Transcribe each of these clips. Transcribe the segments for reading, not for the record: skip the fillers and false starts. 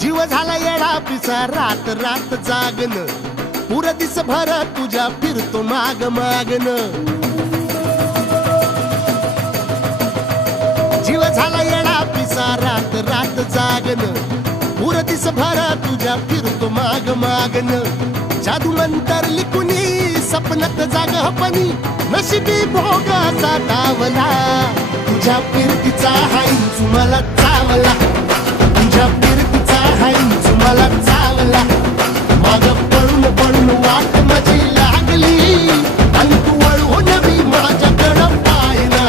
जीव झाला येडा पिसा रात रात जागन पुर दिस भर तुझ्या फिरतो माग मागन जीव झाला येडा पिसा रात रात जागन पुर दिस भर तुझ्या फिरतो माग मागन जादू मंतर लिकुनी सपनात जाग हपनी नशिबी भोगाचा डावला तुझ्या फिरतीचा हाईच मला चावला तुझ्या फिरतीचा हाईच मला चावला माग पळून पळून वाट माझी लागली आणि तू वळून मी माझ्याकडं पाहिना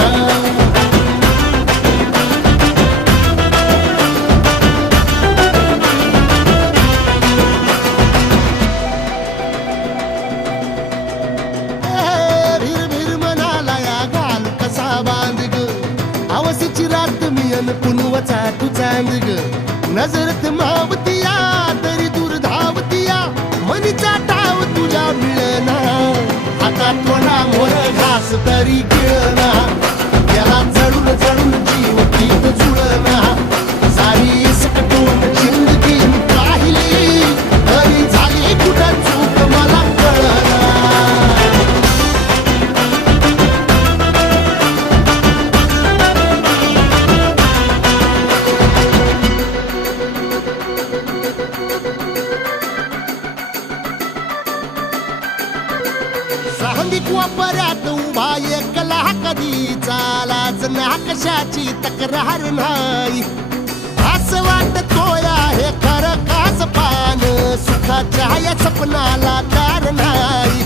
भीर भीर मनाला या घाल कसा बांध ग आवसीची रात मी अन पुनवचा तू चांद ग नजरत मावतिया तरी दूर धावतिया मनीचा टाव तुझ्या मिळना हातात थोडा मोर घास तरी गिळना याला जळून जळून जीव गीत जुळना सारी सकटून जिंदगी पाहिली तरी झाली कुठं चूक मला कळना सांगिक वापऱ्यात उभा एकला कधी चालाच ना कशाची तक्रार नाही असं वाटतोय हे खरं काच पान सुखाच्या या सपनाला दार नाही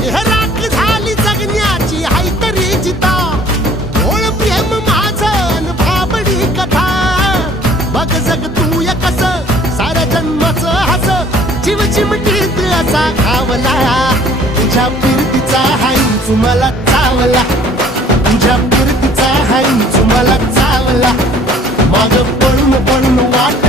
हे राख झाली जगण्याची हाय तरी जिता ओळ प्रेम माझं भाबडी कथा बघ जग तू या कस साऱ्या जन्माचं हस जीव चिमटीत असा खावला तुझ्या फिरतीचा हाईच मला चावला तुझ्या फिरतीचा हाईच मला चावला माग पळून पळून वाट